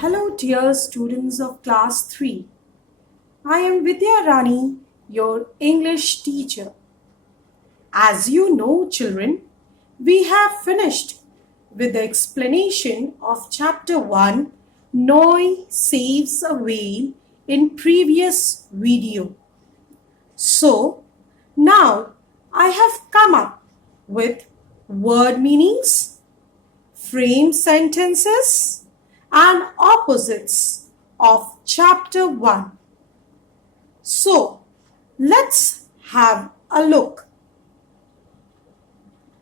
Hello dear students of class 3. I am Vidya Rani, your English teacher. As you know children, we have finished with the explanation of chapter 1, Noi Saves a Whale in previous video. So, now I have come up with word meanings, frame sentences, and opposites of chapter 1. So, let's have a look.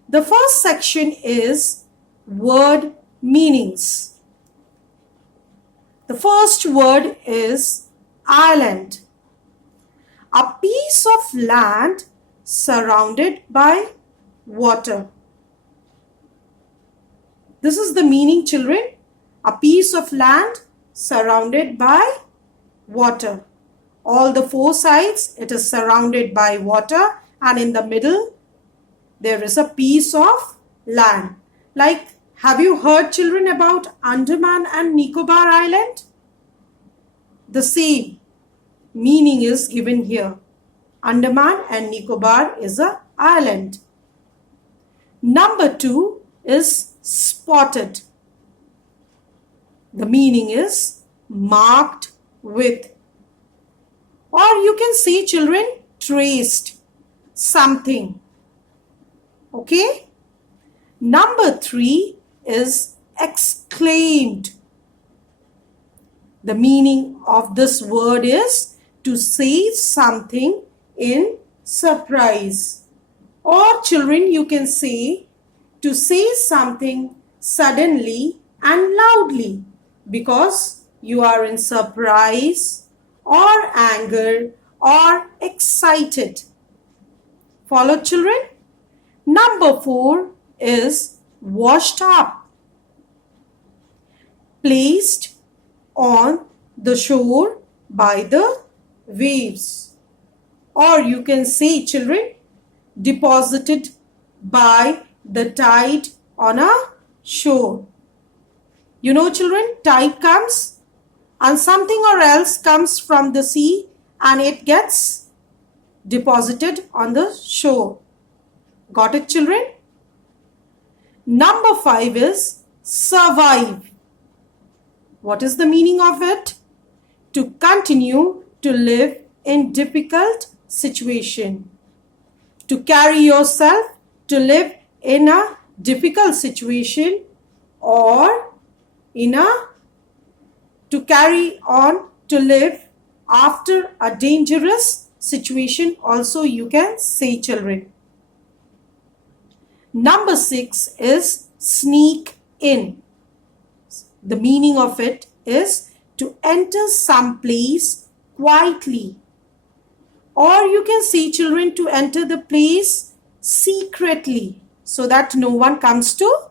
The first section is word meanings. The first word is island. A piece of land surrounded by water. This is the meaning, children. A piece of land surrounded by water. All the four sides, it is surrounded by water, and in the middle, there is a piece of land. Like, have you heard children about Andaman and Nicobar Island? The same meaning is given here. Andaman and Nicobar is an island. Number 2 is spotted. The meaning is marked with, or you can say children, traced something. Okay. Number 3 is exclaimed. The meaning of this word is to say something in surprise. Or children, you can say to say something suddenly and loudly, because you are in surprise or anger or excited. Follow children? Number 4 is washed up. Placed on the shore by the waves. Or you can say children, deposited by the tide on a shore. You know children, tide comes and something or else comes from the sea and it gets deposited on the shore. Got it children? Number 5 is survive. What is the meaning of it? To continue to live in difficult situation. To carry yourself to live in a difficult situation, or to carry on to live after a dangerous situation also you can say children. Number 6 is sneak in. The meaning of it is to enter some place quietly. Or you can say children, to enter the place secretly so that no one comes to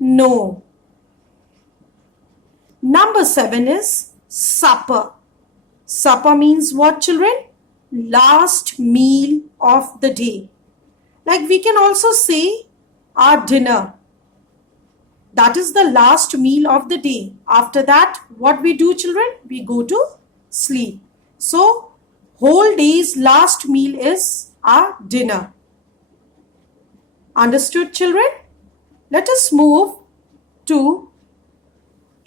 know. Number 7 is supper. Supper means what children? Last meal of the day. Like we can also say our dinner. That is the last meal of the day. After that, what we do children? We go to sleep. So, whole day's last meal is our dinner. Understood children? Let us move to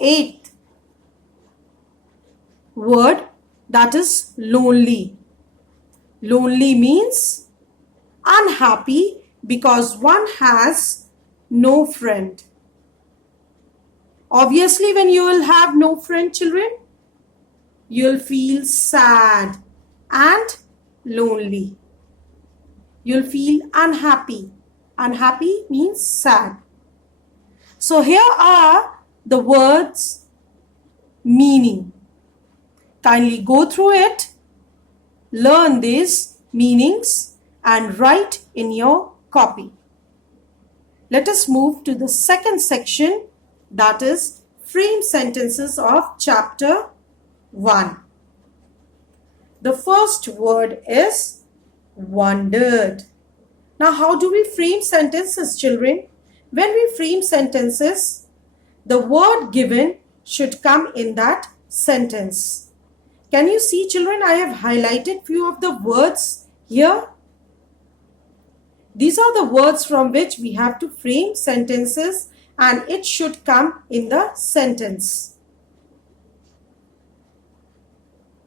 8th word, that is lonely. Lonely means unhappy because one has no friend. Obviously, when you will have no friend children, you'll feel sad and lonely. You'll feel unhappy. Unhappy means sad. So here are the words meaning. Kindly go through it, learn these meanings and write in your copy. Let us move to the second section, that is frame sentences of chapter 1. The first word is wondered. Now how do we frame sentences children? When we frame sentences, the word given should come in that sentence. Can you see, children? I have highlighted few of the words here. These are the words from which we have to frame sentences, and it should come in the sentence.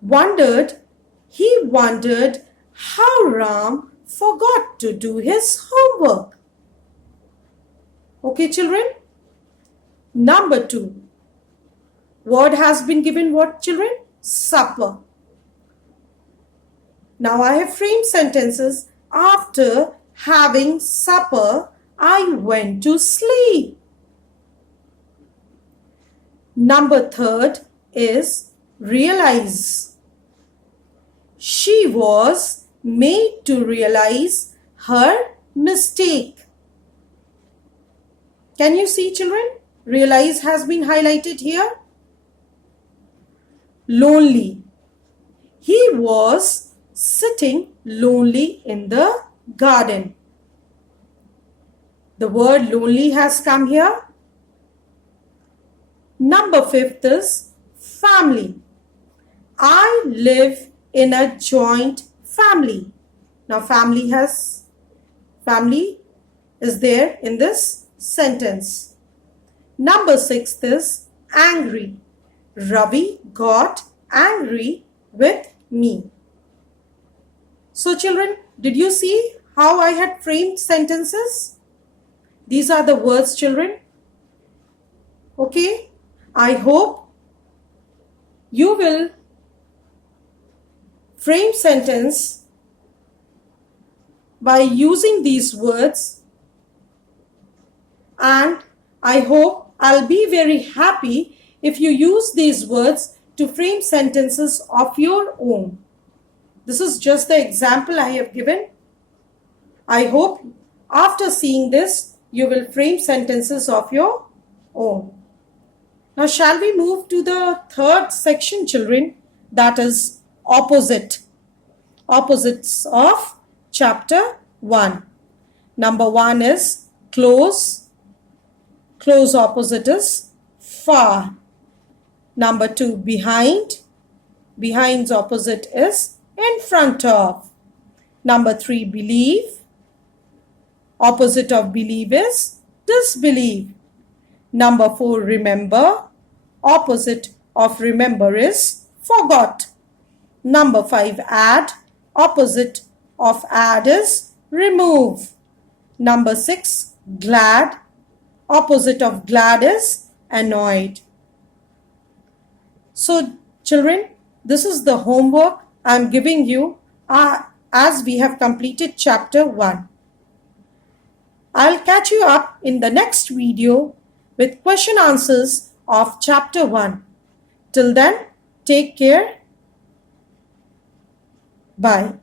Wondered, he wondered how Ram forgot to do his homework. Okay, children? Number 2. Word has been given what, children? Supper. Now I have framed sentences. After having supper, I went to sleep. Number 3 is realize. She was made to realize her mistake. Can you see, children? Realize has been highlighted here. Lonely. He was sitting lonely in the garden. The word lonely has come here. Number 5 is family. I live in a joint family. Now family is there in this sentence. Number 6 is angry. Ravi got angry with me. So children, did you see how I had framed sentences? These are the words, children. Okay, I hope you will frame sentence by using these words, and I hope I'll be very happy if you use these words to frame sentences of your own. This is just the example I have given. I hope after seeing this, you will frame sentences of your own. Now, shall we move to the third section, children? That is opposite. Opposites of chapter 1. Number 1 is close. Close opposite is far. Number 2, behind. Behind's opposite is in front of. Number 3, believe. Opposite of believe is disbelieve. Number 4, remember. Opposite of remember is forgot. Number 5, add. Opposite of add is remove. Number 6, glad. Opposite of glad is annoyed. So children, this is the homework I am giving you as we have completed chapter 1. I'll catch you up in the next video with question answers of chapter 1. Till then, take care. Bye.